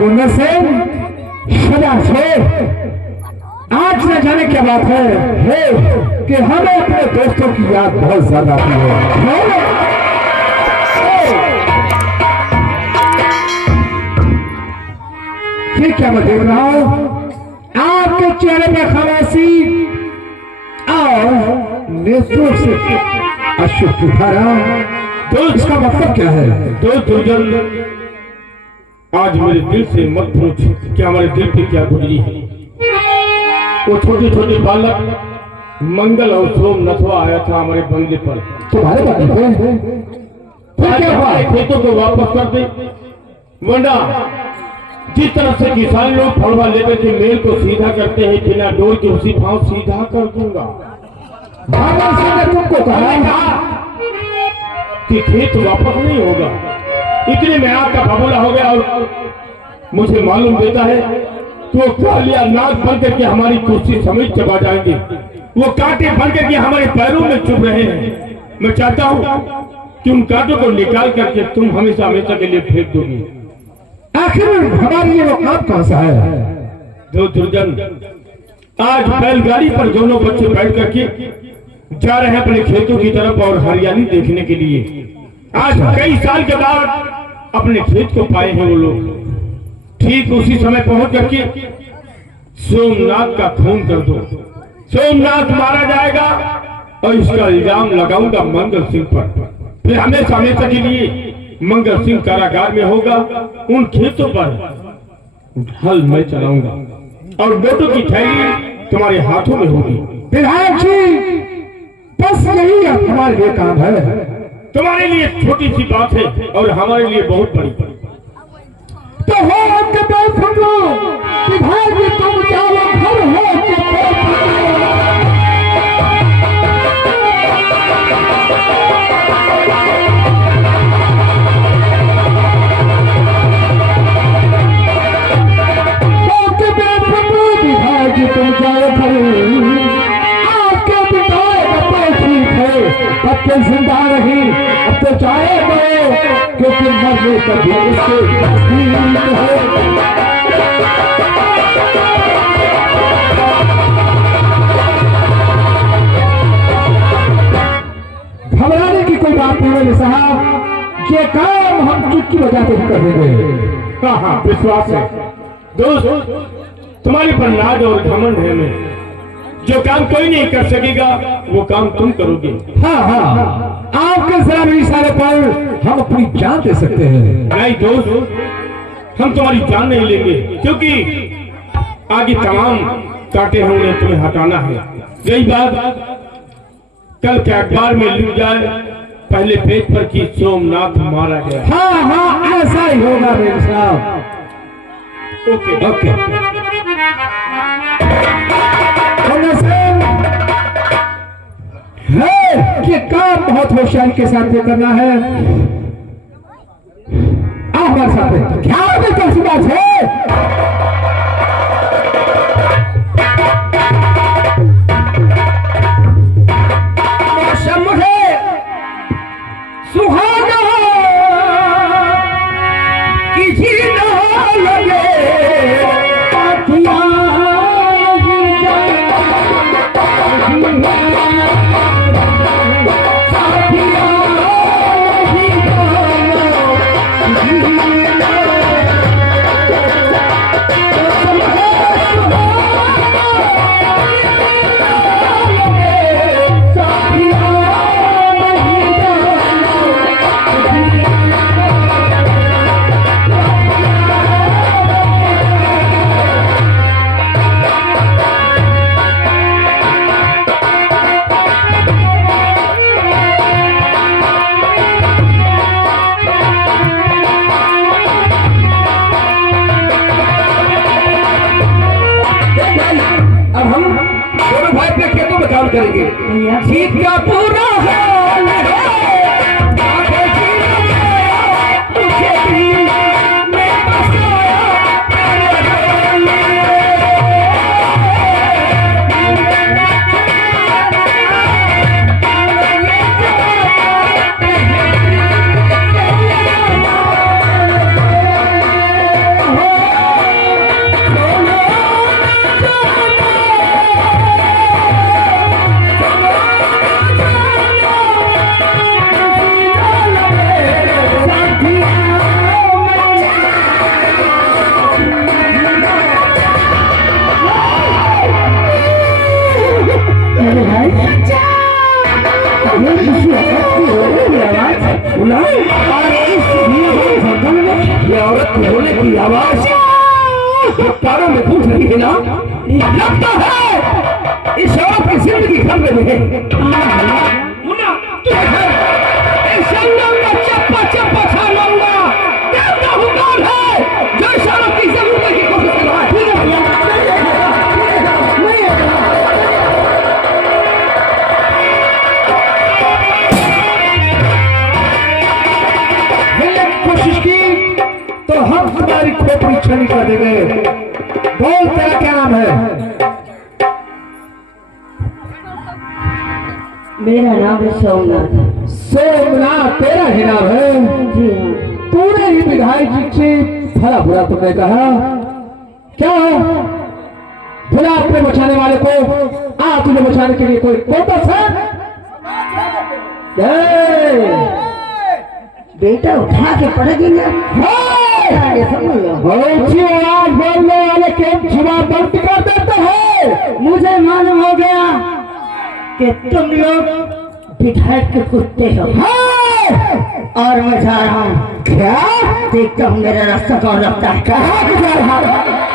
उनमें से सजा से आज न जाने क्या बात है कि हमें अपने दोस्तों की याद बहुत ज्यादा आती है। ये क्या मैं देख रहा हूं आपके चेहरे में खलासी और नेत्रों से अश्रु की धारा, तो इसका मतलब क्या है? दोस्त दुर्जन, आज मेरे दिल से मत पूछ कि हमारे दिल पे क्या गुजरी है। वो छोटे छोटे बालक मंगल और सोम नथवा आया था हमारे बंगले पर। तुम्हारे बंगले पे खेतों को वापस कर दे, वरना जिस तरह से किसान लोग फड़वा लेते थे मेल को सीधा करते हैं बिना डोर के, उसी भाव सीधा कर दूंगा। तुमको कहा कि खेत वापस नहीं होगा। इतने में आपका बबूला हो गया और मुझे मालूम देता है तो कालिया नाग बन करके हमारी कुर्सी समेत चबा जाएंगे। वो कांटे बन करके हमारे पैरों में चुभ रहे हैं। मैं चाहता हूँ कि उन कांटों को निकाल करके तुम हमेशा हमेशा के लिए फेंक दोगी। आखिर हमारे लिए वो काम कौन सा है? जो दुर्जन, आज बैलगाड़ी पर दोनों बच्चे बैठ करके जा रहे हैं अपने खेतों की तरफ और हरियाली देखने के लिए। आज कई साल के बाद अपने खेत को पाए हैं वो लोग। ठीक उसी समय पहुंच करके सोमनाथ का खून कर दो। सोमनाथ मारा जाएगा और इसका इल्जाम लगाऊंगा मंगल सिंह पर। फिर हमेशा हमेशा के लिए मंगल सिंह कारागार में होगा। उन खेतों पर हल मैं चलाऊंगा और वोटों की थैली तुम्हारे हाथों में होगी। विधायक जी, बस यही हमारे लिए काम है। तुम्हारे लिए छोटी सी बात है और हमारे लिए बहुत बड़ी। तो हो आपके बात समझो, विधायक जी तुम जाओ घर हो विधायक जी तुम जाओ घर। आपके विधायक तो ठीक है, बच्चे जिंदा रही, अब तो जाए गए क्योंकि मरने कभी उसके घबराने की कोई बात नहीं है साहब, ये काम हम चुटकी बजाते कर देंगे। हाँ, विश्वास है दोस्त, तुम्हारे पर नाज और घमंड है। मैं जो काम कोई नहीं कर सकेगा वो काम तुम करोगे। हाँ, आपके जरा इशारे पर हम अपनी जान दे सकते हैं। नहीं दोस्त, हम तुम्हारी जान नहीं लेंगे क्योंकि आगे तमाम कांटे हैं, उन्हें तुम्हें हटाना है। यही बात कल के अखबार में लिख जाए, पहले पेज पर कि सोमनाथ मारा गया। हाँ, ऐसा ही होगा मेरे साहब। ओके। ये काम बहुत होशियारी के साथ ये करना है। हमारे साथ क्या कैसी बात है? सुहाना किसी न लगे करेंगे। जीत का पूरा हाल है। की आवाज कानों में गूंज रही है ना, लगता है इस औरत की जिंदगी खतरे में है। मुन्ना तू चप्पा चप्पा खा लूंगा, देखता हूँ कौन है जो इस औरत की जिंदगी की कोशिश कर रहा है। ठीक है कोशिश की तो हम तुम्हारी खोपड़ी छली कर देंगे। बोल तेरा क्या नाम है? मेरा नाम है सोमनाथ। सोमनाथ तेरा ही नाम है? जी हाँ। तूने ही विधायक जी से भला बुरा तुमने कहा क्या? भला अपने बचाने वाले को तुझे बचाने के लिए कोई कोतस है? बेटा उठा के पड़ेगी ना, बोलने वाले के जुबान बंद कर देते हैं। मुझे मालूम हो गया कि तुम लोग विधायक के कुत्ते हो। और मैं जा रहा हूँ। क्या देखता हूँ मेरा रास्ता कौन रखता है। कहाँ जा रहा है?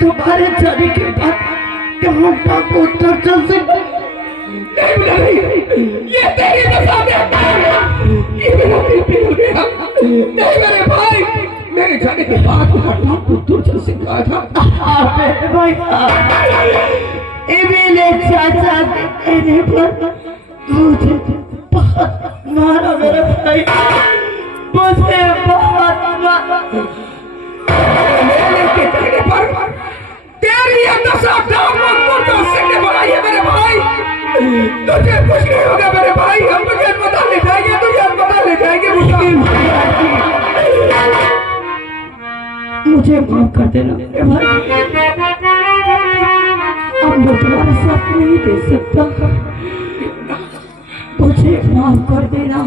तुम्हारे जाने के बाद कहाँ का पुत्र चल सकते? ये तेरी ये मेरा दिल पिघल गया। नहीं मेरे भाई, मेरे जाने के बाद हटा पुत्र चल सकता था। भाई मेरे चाचा के कहने पर मुझे बहुत मारा मेरे भाई, मुझे बहुत मारा। मेरे के कहने पर तेरी दशा बनाई है मेरे भाई। तुझे कुछ नहीं होगा मेरे भाई, हम तुझे अस्पताल ले जाएंगे, तुझे अस्पताल ले जाएंगे। मुझे माफ कर देना मेरे भाई, अब मैं तुम्हारे साथ नहीं दे सकता, मुझे माफ कर देना।